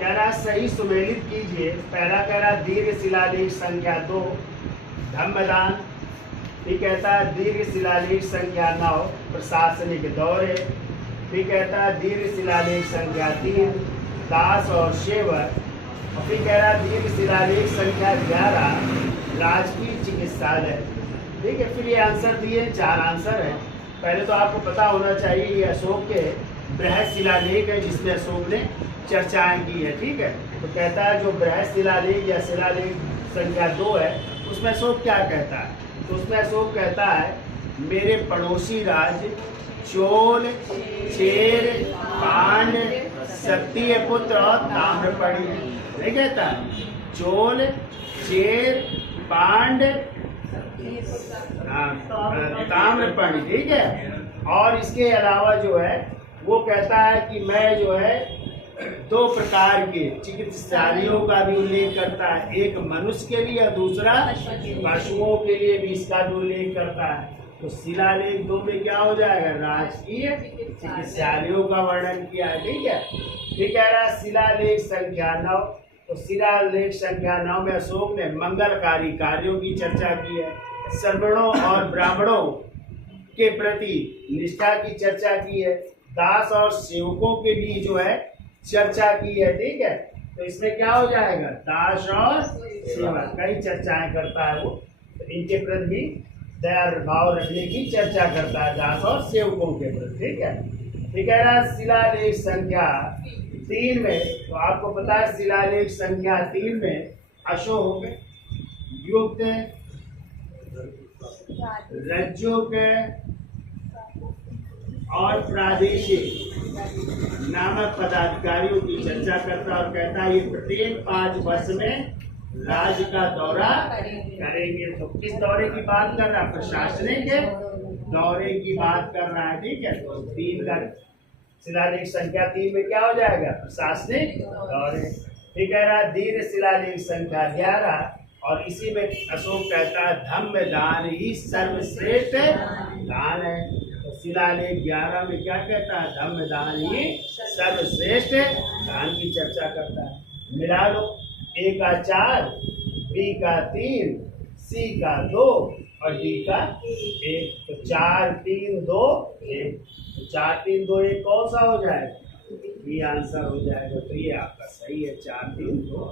कह रहा सही सुमेलित कीजिए। पहला कह रहा दीर्घ शिलालेख संख्या 2 धम्मदान। फिर कहता है दीर्घ शिलालेख संख्या 9 प्रशासनिक दौरे। फिर कहता है दीर्घ शिलालेख संख्या 3 दास और सेवक। और फिर कह रहा दीर्घ शिलालेख संख्या 11 राजकीय चिकित्सालय। ठीक है, फिर ये आंसर दिए, 4 आंसर है। पहले तो आपको पता होना चाहिए ये अशोक के बृहद शिलालेख है जिसमें अशोक ने चर्चाएं की है। ठीक है, तो कहता है जो बृहद शिलालेख या शिलालेख संख्या 2 है उसमें अशोक क्या कहता है? तो उसमें अशोक कहता है मेरे पड़ोसी राज्य चोल, चेर, पांड, क्षत्रिय पुत्र और ताम्रपणी। नहीं कहता चोल, चेर, पांड, ताम्रपणी। ठीक है, और इसके अलावा जो है वो कहता है कि मैं जो है 2 प्रकार के चिकित्सालयों का भी उल्लेख करता है, एक मनुष्य के लिए और दूसरा पशुओं के लिए भी इसका भी उल्लेख करता है। तो शिलालेख 2 में क्या हो जाएगा? राजकीय चिकित्सालयों का वर्णन किया है। ठीक है, फिर कह रहा है शिलालेख संख्या 9। तो शिलालेख संख्या 9 में अशोक ने मंगलकारी कार्यों की चर्चा की है, श्रमणों और ब्राह्मणों के प्रति निष्ठा की चर्चा की है, दास और सेवकों के भी जो है चर्चा की है। ठीक है, तो इसमें क्या हो जाएगा? दास और सेवक कई चर्चाएं करता है वो, तो इनके प्रति भी दया भाव रखने की चर्चा करता है, दास और सेवकों के प्रति। ठीक है, ठीक है ना। शिलालेख संख्या 3 में तो आपको पता है शिलालेख संख्या 3 में अशोक युक्त, रज्जुक और प्रादेशिक नामक पदाधिकारियों की चर्चा करता और कहता है ये प्रत्येक 5 वर्ष में राज्य का दौरा करेंगे। तो किस दौरे की बात कर रहा है? प्रशासनिक दौरे की बात कर रहा है। ठीक है, तो 3 का शिलालेख संख्या 3 में क्या हो जाएगा? प्रशासनिक दौरे। ठीक है ना। दीर्घ शिलालेख संख्या 11 और इसी में अशोक कहता है धम्म दान ही सर्वश्रेष्ठ दान है। तो शिलालेख 11 में क्या कहता है? धम्म दान ही सर्वश्रेष्ठ दान की चर्चा करता है। मिला लो, ए का 4, बी का 3, सी का 2 और डी का 1। तो 4 3 2 1, तो 4 3 2 1 कौन सा हो जाएगा? ये आंसर हो जाएगा। तो ये आपका सही है, 4 3 2।